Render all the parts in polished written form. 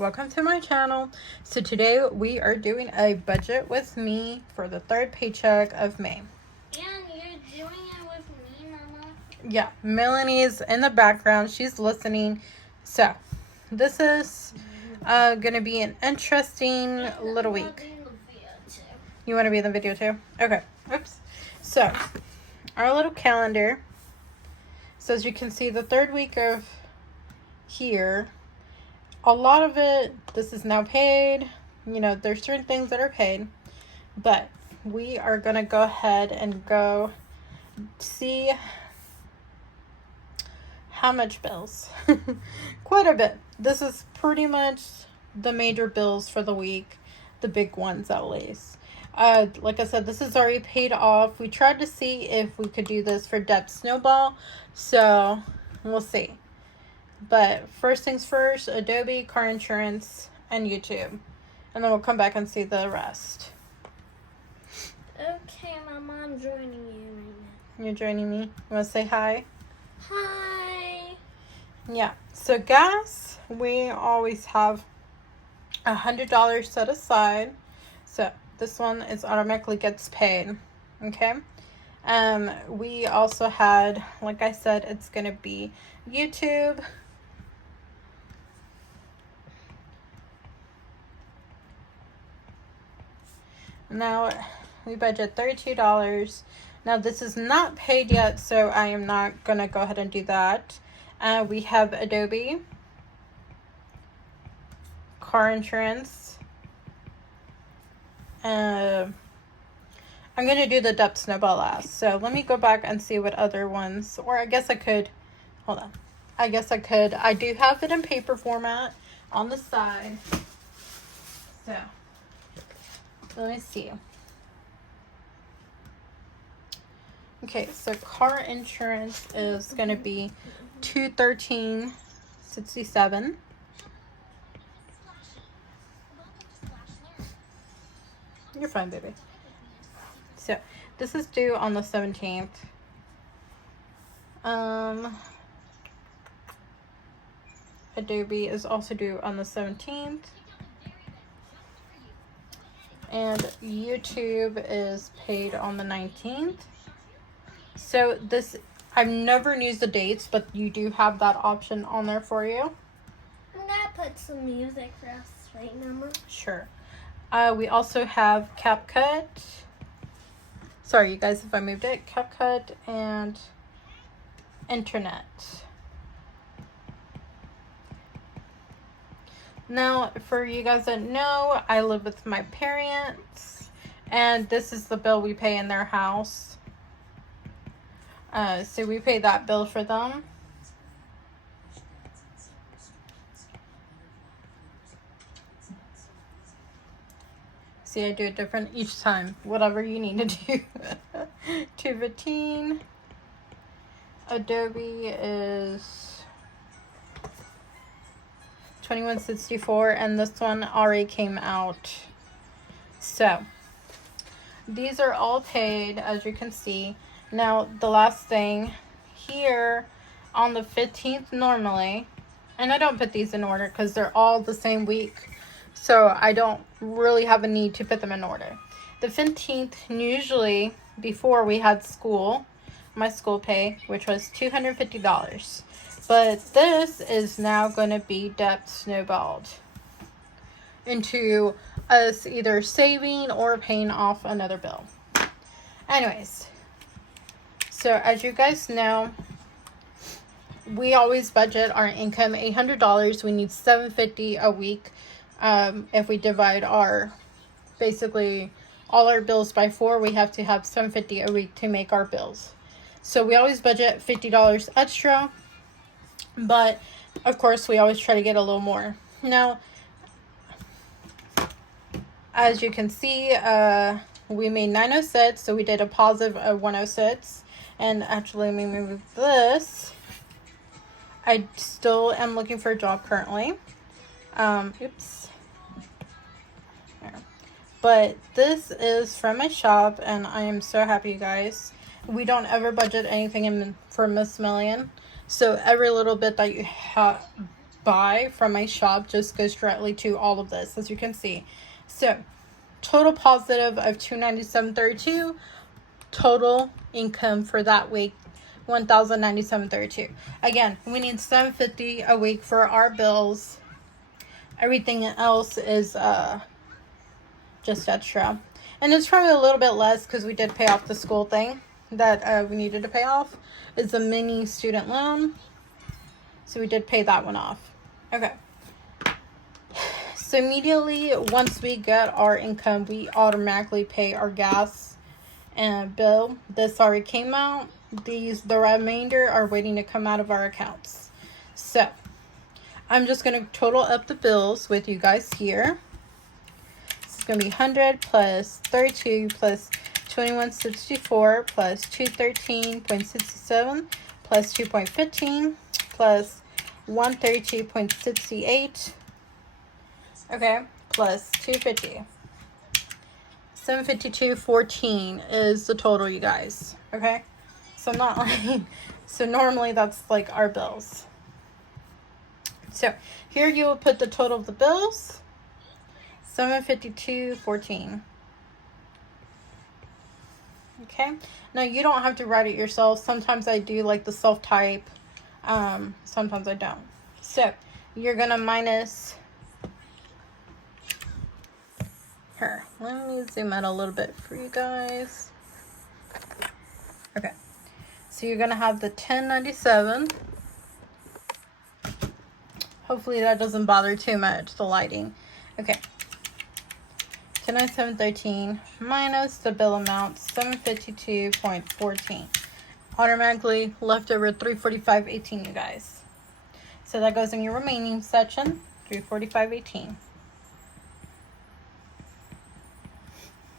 welcome to my channel. So today we are doing a budget with me for the third paycheck of May. And you're doing it with me, Mama? Yeah, Melanie's in the background. She's listening. So this is gonna be an interesting little week. You want to be in the video too? Okay. Oops. So our little calendar. So as you can see, the third week of here, a lot of it, this is now paid. You know, there's certain things that are paid, but we are going to go ahead and go see how much bills. Quite a bit. This is pretty much the major bills for the week, the big ones at least. Like I said, this is already paid off. We tried to see if we could do this for Debt Snowball, so we'll see. But first things first, Adobe, car insurance, and YouTube. And then we'll come back and see the rest. Okay, Mama, I'm joining you right now. You're joining me? You want to say hi? Hi. Yeah. So gas, we always have $100 set aside. So this one is automatically gets paid. Okay. We also had, like I said, it's going to be YouTube. Now, we budget $32. Now, this is not paid yet, so I am not going to go ahead and do that. We have Adobe, car insurance. I'm going to do the Debt Snowball last. So, let me go back and see what other ones, or I guess I could, hold on. I guess I could. I do have it in paper format on the side. So, let me see. Okay, so car insurance is going to be $213.67. You're fine, baby. So, this is due on the 17th. Adobe is also due on the 17th. And YouTube is paid on the 19th. So this, I've never used the dates, but you do have that option on there for you. I'm gonna put some music for us, right, Mama? Sure. We also have CapCut. Sorry, you guys, if I moved it. CapCut and internet. Now, for you guys that know, I live with my parents, and this is the bill we pay in their house. So we pay that bill for them. See, I do it different each time. Whatever you need to do. 215. Adobe is $21.64, and this one already came out. So these are all paid, as you can see. Now, the last thing here on the 15th normally, and I don't put these in order because they're all the same week, so I don't really have a need to put them in order. The 15th, usually before we had school, my school pay, which was $250. But this is now going to be debt snowballed into us either saving or paying off another bill. Anyways. So, as you guys know, we always budget our income $800. We need $750 a week. If we divide basically all our bills by 4, we have to have $750 a week to make our bills. So, we always budget $50 extra. But, of course, we always try to get a little more. Now, as you can see, we made 906, so we did a positive of 106. And actually, let me move this. I still am looking for a job currently. Oops. There. But this is from my shop, and I am so happy, you guys. We don't ever budget anything for Miss Million. So every little bit that you buy from my shop just goes directly to all of this, as you can see. So total positive of $297.32. Total income for that week, $1,097.32. Again, we need $750 a week for our bills. Everything else is just extra, and it's probably a little bit less because we did pay off the school thing that we needed to pay off. It's a mini student loan, so we did pay that one off. Okay, so immediately once we get our income, we automatically pay our gas and bill. This already came out. The remainder are waiting to come out of our accounts. So I'm just going to total up the bills with you guys here. It's going to be 100 plus 32 plus 2164 plus 213.67 plus 2.15 plus 132.68. Okay, plus 250. 752.14 is the total, you guys. Okay, so not like, so normally that's like our bills. So here you will put the total of the bills, 752.14. Okay, now you don't have to write it yourself. Sometimes I do like the self type, sometimes I don't. So you're gonna minus her. Let me zoom out a little bit for you guys. Okay, so you're gonna have the 1097. Hopefully that doesn't bother too much, the lighting. Okay, 1097.13 minus the bill amount, 752.14. Automatically left over 345.18, you guys. So that goes in your remaining section, 345.18.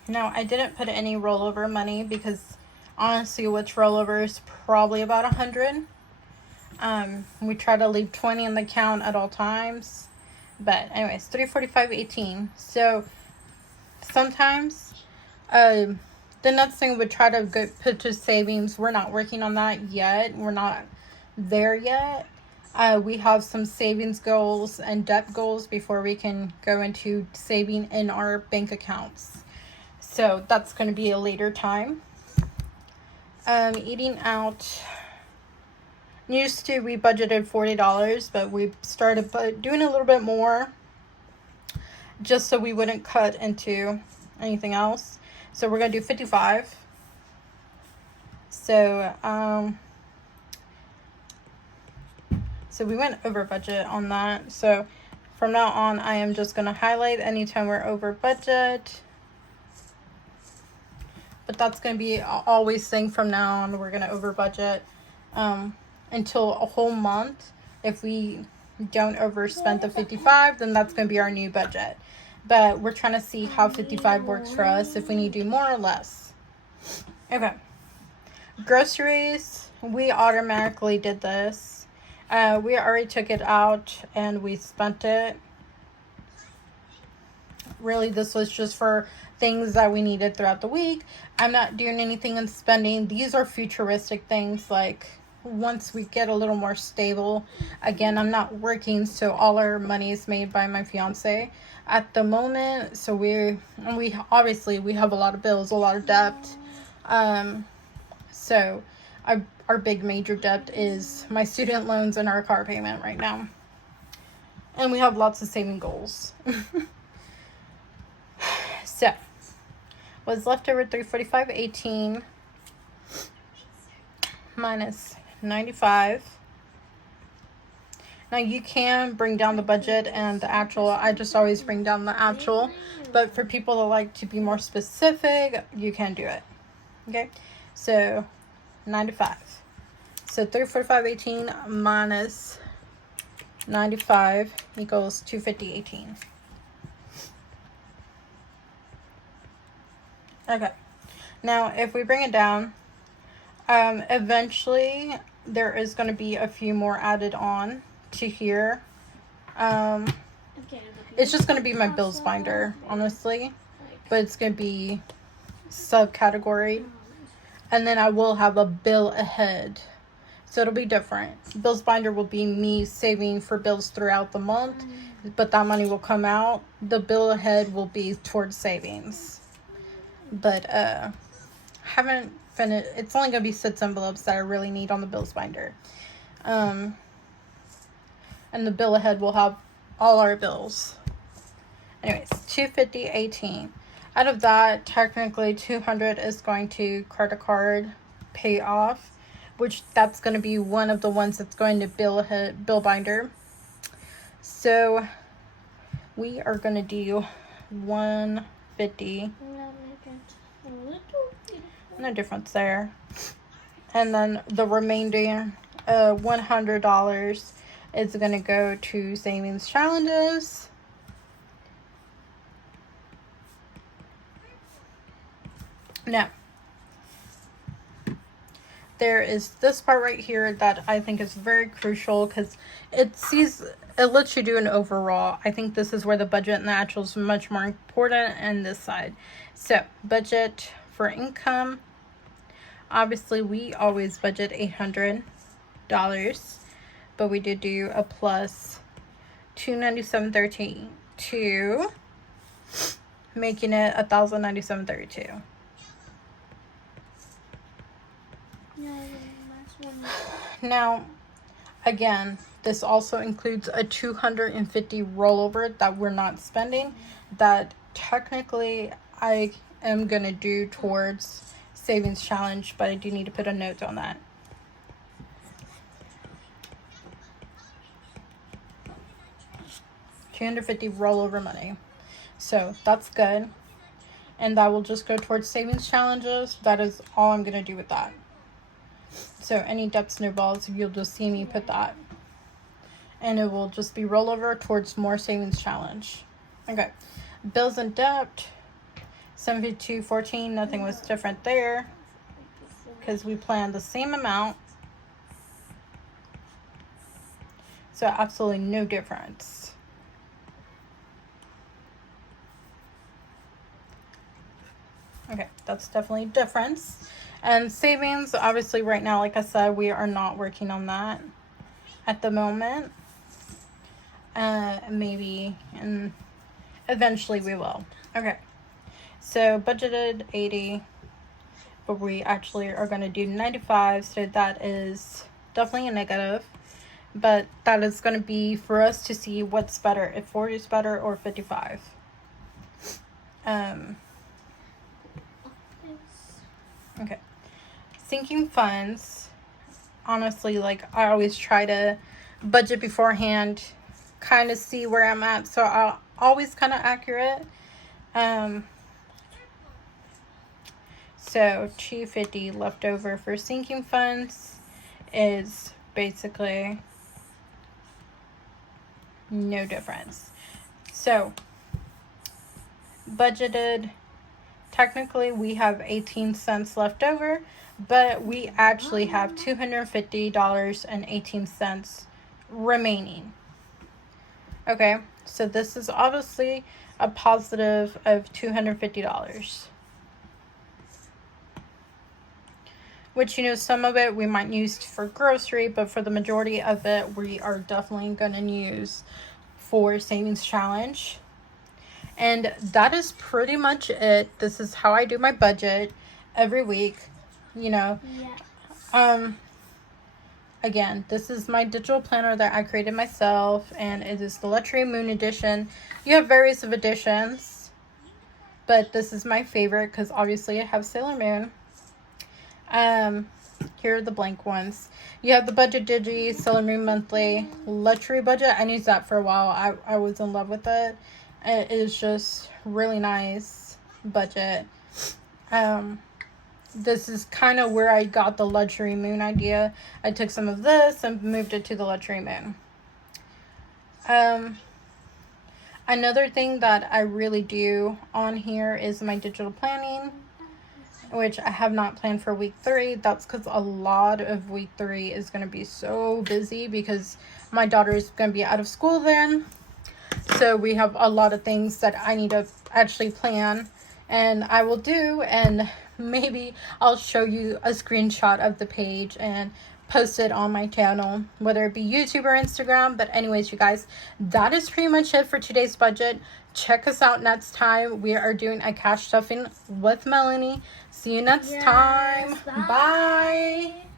Now, I didn't put any rollover money because honestly, what's rollover is probably about 100. We try to leave 20 in the account at all times. But anyways, 345.18. So sometimes the next thing would try to put to savings. We're not working on that yet. We're not there yet. We have some savings goals and debt goals before we can go into saving in our bank accounts. So that's going to be a later time. Eating out. Used to, we budgeted $40, but we started doing a little bit more just so we wouldn't cut into anything else. So we're going to do 55. So, so we went over budget on that. So from now on, I am just going to highlight anytime we're over budget. But that's going to be always thing from now on. We're going to over budget until a whole month. If we don't overspend the 55, then that's going to be our new budget. But we're trying to see how 55 works for us, if we need to do more or less. Okay. Groceries, we automatically did this. We already took it out and we spent it. Really, this was just for things that we needed throughout the week. I'm not doing anything in spending. These are futuristic things, like once we get a little more stable. Again, I'm not working, so all our money is made by my fiance at the moment. So we obviously we have a lot of bills, a lot of debt. So our big major debt is my student loans and our car payment right now. And we have lots of saving goals. So what's left over, 345.18 minus 95. Now you can bring down the budget and the actual. I just always bring down the actual, but for people that like to be more specific, you can do it. Okay, so 95. So 345.18 minus 95 equals 250.18. Okay, now if we bring it down, eventually there is going to be a few more added on to here. It's just going to be my bills binder, honestly, but it's going to be subcategory, and then I will have a bill ahead. So it'll be different. Bills binder will be me saving for bills throughout the month, but that money will come out. The bill ahead will be towards savings. But haven't finished. It's only gonna be 6 envelopes that I really need on the bills binder. And the bill ahead will have all our bills. Anyways, $250.18. Out of that, technically $200 is going to credit card pay off, which that's going to be one of the ones that's going to bill binder. So we are going to do $150. No difference there. And then the remaining $100 is going to go to savings challenges. Now, there is this part right here that I think is very crucial because it lets you do an overall. I think this is where the budget and the actual is much more important on this side. So, budget for income. Obviously, we always budget $800, but we did do a plus $297.32, making it $1,097.32. Now, again, this also includes a $250 rollover that we're not spending, that technically I am going to do towards savings challenge, but I do need to put a note on that. $250 rollover money. So that's good. And that will just go towards savings challenges. That is all I'm going to do with that. So any debt snowballs, you'll just see me put that. And it will just be rollover towards more savings challenge. Okay. Bills and debt. $752.14. Nothing was different there, because we planned the same amount. So absolutely no difference. Okay, that's definitely a difference. And savings, obviously right now, like I said, we are not working on that at the moment. Maybe, and eventually we will. Okay, so budgeted 80, but we actually are going to do 95, so that is definitely a negative. But that is going to be for us to see what's better, if 40 is better or 55. Okay. Sinking funds. Honestly, like, I always try to budget beforehand, kind of see where I'm at, so I'll always kind of accurate. So $250 left over for sinking funds is basically no difference. So budgeted, technically we have 18 cents left over, but we actually have $250.18 remaining. Okay, so this is obviously a positive of $250. Which, you know, some of it we might use for grocery, but for the majority of it, we are definitely going to use for savings challenge. And that is pretty much it. This is how I do my budget every week, you know. Yeah. Again, this is my digital planner that I created myself, and it is the Luxury Moon edition. You have various of editions, but this is my favorite because obviously I have Sailor Moon. Here are the blank ones. You have the Budget Digi, Sailor Moon Monthly, Luxury Budget. I used that for a while. I was in love with it. It is just really nice budget. This is kind of where I got the Luxury Moon idea. I took some of this and moved it to the Luxury Moon. Another thing that I really do on here is my digital planning, which I have not planned for week 3. That's because a lot of week 3 is going to be so busy because my daughter is going to be out of school then. So we have a lot of things that I need to actually plan, and I will do, and maybe I'll show you a screenshot of the page and posted on my channel, whether it be YouTube or Instagram. But anyways, you guys, that is pretty much it for today's budget. Check us out next time. We are doing a cash stuffing with Melanie. See you next time. Bye. Bye.